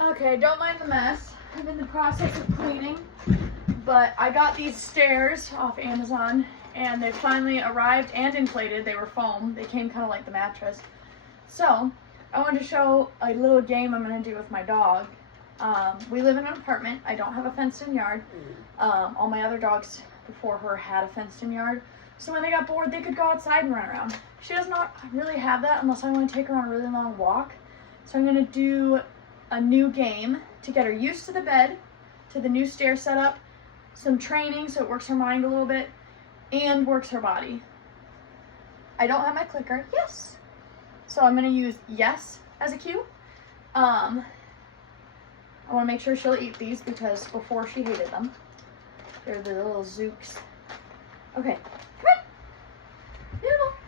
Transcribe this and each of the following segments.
Okay, don't mind the mess. I'm in the process of cleaning, but I got these stairs off Amazon and they finally arrived and inflated. They were foam. They came kind of like the mattress. So I wanted to show a little game I'm going to do with my dog. We live in an apartment. I don't have a fenced-in yard. All my other dogs before her had a fenced-in yard. So when they got bored, they could go outside and run around. She does not really have that unless I want to take her on a really long walk. So I'm going to do a new game to get her used to the bed, to the new stair setup, some training so it works her mind a little bit, and works her body. I don't have my clicker. Yes. So I'm going to use yes as a cue. I want to make sure she'll eat these because before she hated them. They're the little zooks. Okay. Come on.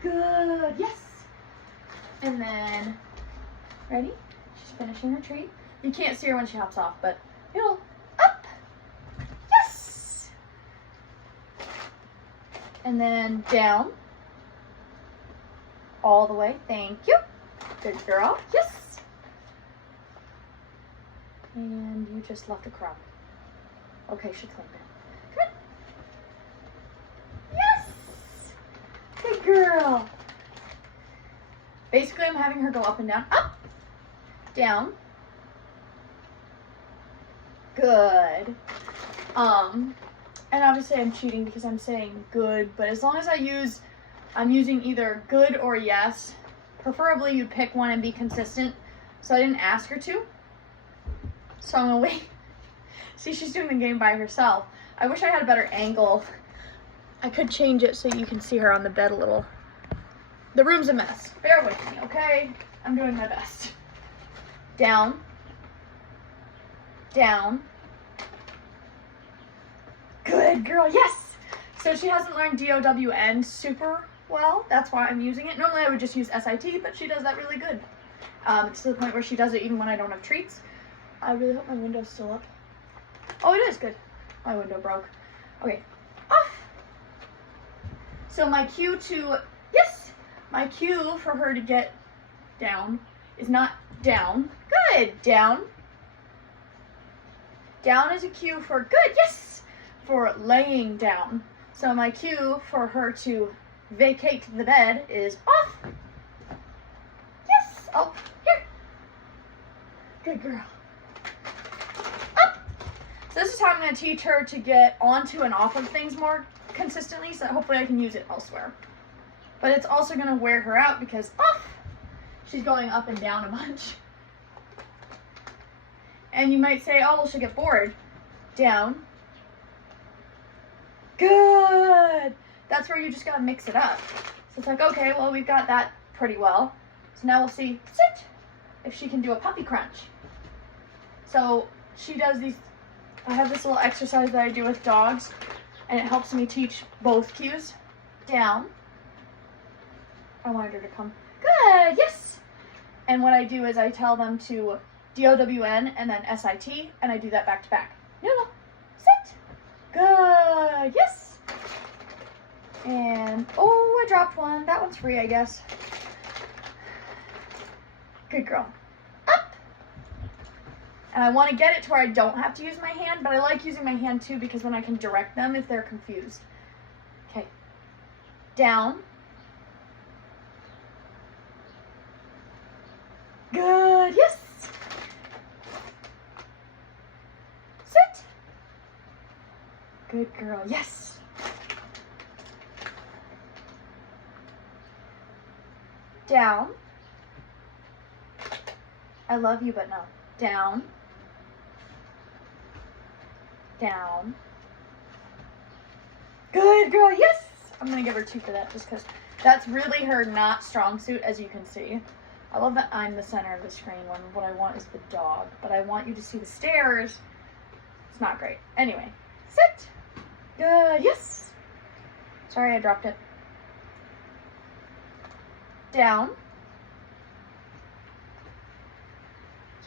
Good. Yes. And then, ready? She's finishing her treat. You can't see her when she hops off, but it'll up. Yes. And then down. All the way. Thank you. Good girl. Yes. And you just left a crumb. Okay, she cleaned it. Come on. Yes. Good girl. Basically, I'm having her go up and down. Up. Down. Good. And obviously I'm cheating because I'm saying good, but as long as I'm using either good or yes. Preferably you pick one and be consistent. So I didn't ask her to. So I'm gonna wait. See, she's doing the game by herself. I wish I had a better angle. I could change it so you can see her on the bed a little. The room's a mess. Bear with me, okay? I'm doing my best. Down. Down. Good girl, yes! So she hasn't learned DOWN super well. That's why I'm using it. Normally I would just use SIT, but she does that really good. It's to the point where she does it even when I don't have treats. I really hope my window's still up. Oh, it is good. My window broke. Okay, off. So my cue to, yes! My cue for her to get down is not down. Good, down. Down is a cue for good, yes! For laying down. So my cue for her to vacate the bed is off. Yes, oh, here. Good girl. Up. So this is how I'm going to teach her to get onto and off of things more consistently, so that hopefully I can use it elsewhere. But it's also going to wear her out because off. She's going up and down a bunch. And you might say, oh, well, she'll get bored. Down. Good. That's where you just got to mix it up. So it's like, okay, well, we've got that pretty well. So now we'll see, sit, if she can do a puppy crunch. So she does these, I have this little exercise that I do with dogs, and it helps me teach both cues. Down. I wanted her to come. Good, yes. And what I do is I tell them to DOWN and then SIT, and I do that back to back. No, sit. Good, yes. And, oh, I dropped one. That one's free, I guess. Good girl. Up. And I want to get it to where I don't have to use my hand, but I like using my hand too because then I can direct them if they're confused. Okay. Down. Good, yes. Sit. Good girl, yes. Down. I love you, but no. Down. Down. Good girl, yes. I'm gonna give her 2 for that just because that's really her not strong suit, as you can see. I love that I'm the center of the screen when what I want is the dog, but I want you to see the stairs. It's not great. Anyway, sit. Good, yes. Sorry, I dropped it. Down.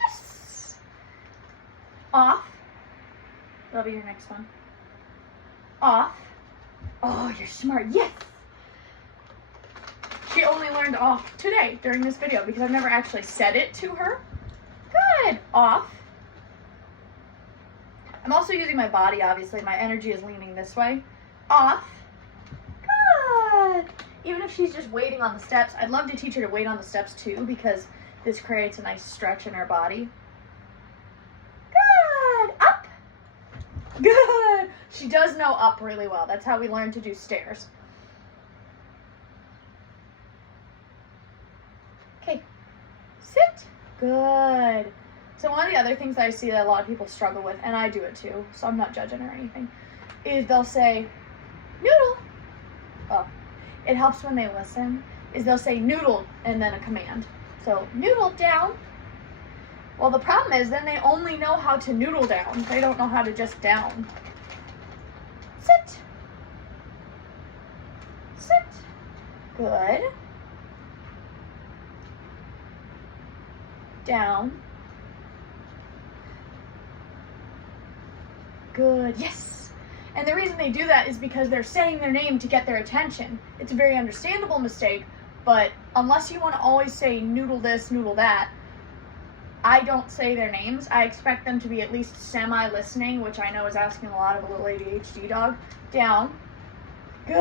Yes. Off. That'll be your next one. Off. Oh, you're smart. Yes. She only learned off today during this video because I've never actually said it to her. Good. Off. I'm also using my body, obviously. My energy is leaning this way. Off. Good. Even if she's just waiting on the steps, I'd love to teach her to wait on the steps too, because this creates a nice stretch in her body. Good. Up. Good. She does know up really well. That's how we learn to do stairs. Okay. Sit. Good. So one of the other things that I see that a lot of people struggle with, and I do it too, so I'm not judging or anything, is they'll say, noodle. Oh, it helps when they listen, is they'll say noodle and then a command. So noodle down. Well, the problem is then they only know how to noodle down. They don't know how to just down. Sit. Sit. Good. Down. Good. Yes. And the reason they do that is because they're saying their name to get their attention. It's a very understandable mistake, but unless you want to always say noodle this, noodle that, I don't say their names. I expect them to be at least semi-listening, which I know is asking a lot of a little ADHD dog. Down. Good.